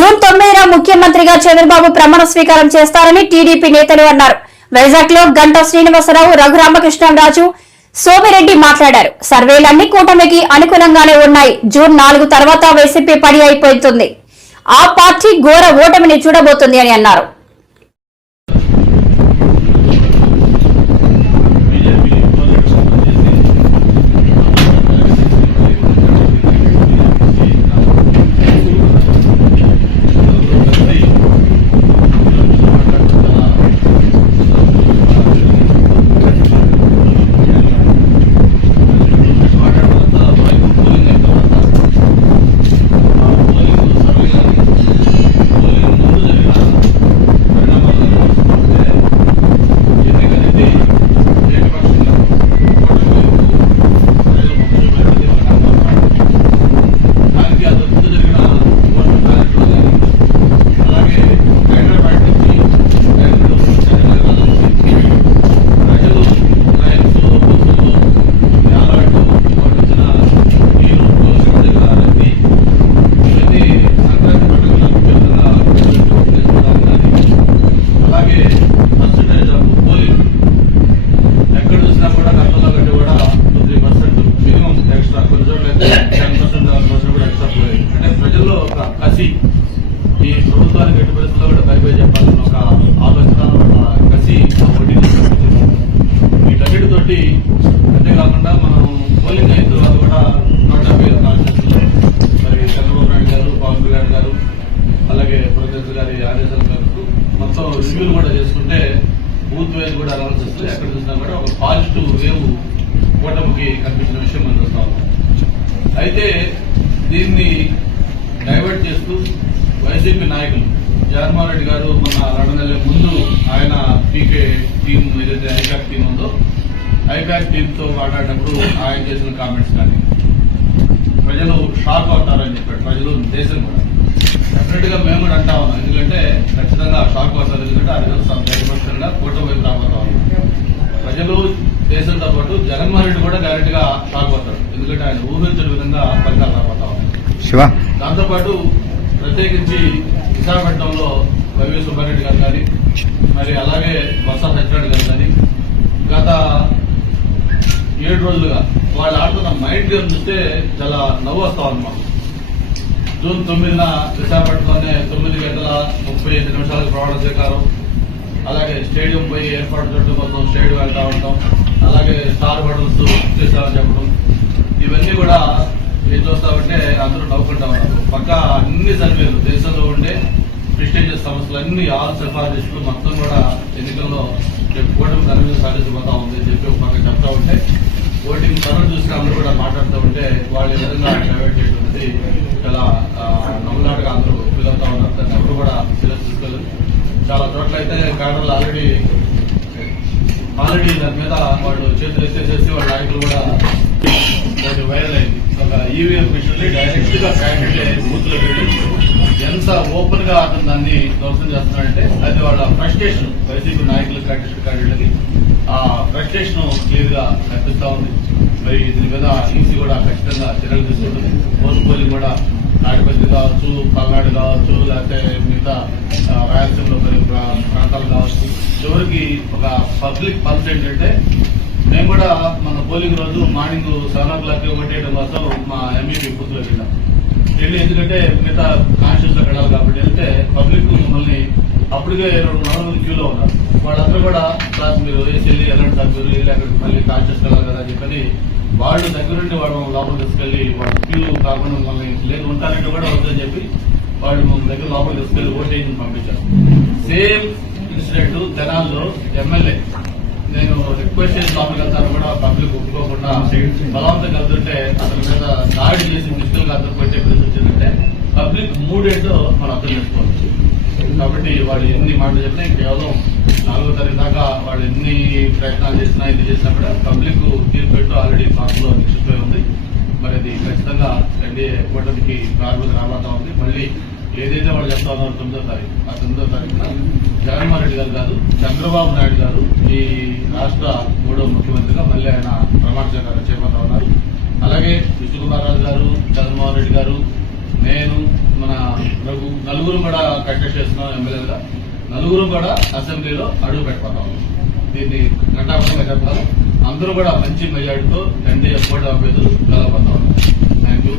June 9న ముఖ్యమంత్రిగా చంద్రబాబు ప్రమాణ స్వీకారం చేస్తారని టీడీపీ నేతలు అన్నారు. వైజాగ్ లో గంటా శ్రీనివాసరావు, రఘురామకృష్ణరాజు, సోమిరెడ్డి మాట్లాడారు. సర్వేలన్నీ కూటమికి అనుకూలంగానే ఉన్నాయి. జూన్ 4 తర్వాత వైసీపీ పని అయిపోతుంది. ఆ పార్టీ ఘోర ఓటమిని చూడబోతుంది అని అన్నారు. ఈ ప్రభుత్వానికి ఎట్టి పరిస్థితుల్లో కూడా బైబై చెప్పాలని ఒక ఆలోచన, కసి వీటన్నిటితోటి అంతేకాకుండా మనం పోలింగ్ అయిన తర్వాత కూడా 170 కాన్స్టిట్యూన్సీలో మరి చంద్రబాబు నాయుడు గారు, పవన్ కళ్యాణ్ గారు, అలాగే ప్రొఫెసర్ గారి ఆదేశాల మేరకు మొత్తం రివ్యూలు కూడా చేసుకుంటే బూత్ వైజ్ కూడా అనాలిసిస్ ఎక్కడ చూసినా కూడా ఒక పాజిటివ్ వేవ్ కూటమికి కనిపించిన విషయం మనం చూస్తాం. అయితే దీన్ని డైవర్ట్ చేస్తూ వైసీపీ నాయకులు జగన్మోహన్ రెడ్డి గారు మొన్న 2 నెలల ముందు ఆయన పీకే టీం ఏదైతే ఐపాక్ టీం ఉందో ఐపాక్ టీంతో మాట్లాడినప్పుడు ఆయన చేసిన కామెంట్స్ కానీ ప్రజలు షాక్ అవుతారని చెప్పాడు. ప్రజలు, దేశం కూడా డెఫినెట్ గా మేము కూడా అంటా ఉన్నాం. ఎందుకంటే ఖచ్చితంగా షాక్ అవుతారు. ఎందుకంటే ఆ రిజల్ట్స్ 100% కూటమి వైపు రాబోతా ఉన్నాం. ప్రజలు, దేశంతో పాటు జగన్మోహన్ రెడ్డి కూడా డైరెక్ట్ గా షాక్ అవుతారు. ఎందుకంటే ఆయన ఊహించని విధంగా ఫలితాలు రాబోతా ఉన్నాం. దాంతోపాటు ప్రత్యేకించి విశాఖపట్నంలో వైవి సుబ్బారెడ్డి గారు కానీ, మరి అలాగే బొత్స సత్యనారాయణ గారు కానీ గత 7 రోజులుగా వాళ్ళు ఆడుతున్న మైండ్ గేమ్ చూస్తే చాలా నవ్వు వస్తా ఉంది మాకు. జూన్ 9న విశాఖపట్నంలోనే 9:35 ప్రమాణ స్వీకారం, అలాగే స్టేడియం పోయి ఏర్పాటు చేయడం కోసం స్టేడియం వెళ్తా ఉంటాం, అలాగే స్టార్ హోటల్స్ చేస్తామని చెప్పడం, ఇవన్నీ కూడా ఏం చూస్తామంటే అందరూ నవ్వుకుంటా ఉన్నారు. పక్క అన్ని సర్వేలు, దేశంలో ఉండే ప్రెస్టీజియస్ సంస్థలన్నీ ఆల్ సిఫారసులు మొత్తం కూడా ఎన్నికల్లో కూటమి ఘన మీద సాధించబోతా ఉంది అని చెప్పి ఒక పక్క చెప్తా ఉంటే, ఓటింగ్ సర్వే చూసిన అందరూ కూడా మాట్లాడుతూ ఉంటే వాళ్ళు ఈ విధంగా డైవర్ట్ చేయడం అనేది చాలా నవ్వులాటగా అందరూ ఫీల్ అవుతా ఉన్నారు. దాన్ని ఎవరు కూడా సీరియస్ తీసుకోలేదు. చాలా చోట్ల అయితే కారణాలు ఆల్రెడీ దాని మీద వాళ్ళు చేతులు ఎత్తేసేసి వాళ్ళ నాయకులు కూడా వైరల్ అయింది. ఒక ఈవీఎం మిషన్ డైరెక్ట్ గా క్యాండిడేట్ బూత్ లో వెళ్ళి ఎంత ఓపెన్ గా అతను దాన్ని ధ్వంసం చేస్తున్నాడంటే అది వాళ్ళ ఫ్రస్ట్రేషన్, వైసీపీ నాయకులు క్యాండిడేట్లకి ఆ ఫ్రస్ట్రేషన్ క్లియర్ గా కనిపిస్తా ఉంది. మరి దీని మీద ఈసీ కూడా ఖచ్చితంగా చర్యలు తీసుకుంటుంది. పోస్ట్ పోలింగ్ కూడా తాడిపత్రి కావచ్చు, పల్నాడు కావచ్చు, లేకపోతే మిగతా రాయలసీమలో ప్రాంతాలు కావచ్చు. చివరికి ఒక పబ్లిక్ పల్స్ ఏంటంటే, మేము కూడా మన పోలింగ్ రోజు మార్నింగ్ 7 o'clock కొట్టేయడం కోసం మా ఎంఈపీ బూత్లోకి వెళ్ళాం. ఎందుకంటే మిగతా కాన్స్టిట్యూన్స్ లో వెళ్ళాలి కాబట్టి వెళ్తే పబ్లిక్ మమ్మల్ని అప్పటికే 200 మంది క్యూలో ఉన్నారు. వాళ్ళందరూ కూడా సార్ మీరు వెళ్ళి వెళ్ళండి సార్, మీరు వెళ్ళి అక్కడికి మళ్ళీ కాన్స్టిట్యూన్స్ వెళ్ళాలి కదా అని చెప్పని వాళ్ళు దగ్గరుండి వాళ్ళు లోపల తీసుకెళ్లి వాళ్ళు క్యూ కాకుండా మమ్మల్ని లేదు ఉంటారంటే కూడా వద్దని చెప్పి వాళ్ళు మన దగ్గర లోపల తీసుకెళ్లి ఓటేజ్ పంపించారు. సేమ్ ఇన్సిడెంట్ తెనాల్లో ఎమ్మెల్యే నేను రిక్వెస్ట్ చేసి లోపలికి వెళ్తాను కూడా పబ్లిక్ ఒప్పుకోకుండా బలవంతం కలుతుంటే అతని మీద దాడి చేసి ఫిజికల్ అతను కొట్టే పరిస్థితి వచ్చిందంటే పబ్లిక్ మూడేంటో మనం అర్థం చేసుకోవచ్చు. కాబట్టి వాళ్ళు ఎన్ని మాటలు చెప్పినా కేవలం 4వ తారీఖు దాకా వాళ్ళు ఎన్ని ప్రయత్నాలు చేసినా ఇది చేసినా కూడా పబ్లిక్ తీర్పెట్టు ఆల్రెడీ పార్టీలో నిశ్చితమై ఉంది. మరి అది ఖచ్చితంగా ఎన్డీఏ కూటమికి ప్రారంభం రాబోతా ఉంది. మళ్ళీ ఏదైతే వాళ్ళు చెప్తా ఉన్నారు 9వ తారీఖు, ఆ 9వ తారీఖున జగన్మోహన్ రెడ్డి గారు కాదు, చంద్రబాబు నాయుడు గారు ఈ రాష్ట్ర 3వ ముఖ్యమంత్రిగా మళ్ళీ ఆయన ప్రమాణ స్వీకారం చేయబోతా ఉన్నారు. అలాగే విష్ణుకుమార్ రాజు గారు, జగన్మోహన్ రెడ్డి గారు, నేను, మన నలుగురు కూడా కంటెస్ట్ చేస్తున్నాం ఎమ్మెల్యేగా, నలుగురు కూడా అసెంబ్లీలో అడుగు పెట్టబోతాం. దీన్ని ఘంటాపథంగా చెప్తారు. అందరూ కూడా మంచి మెజార్టీతో ఎన్డీఏ కూటమి అభ్యర్థులు గెలవబోతా ఉన్నారు. Thank you.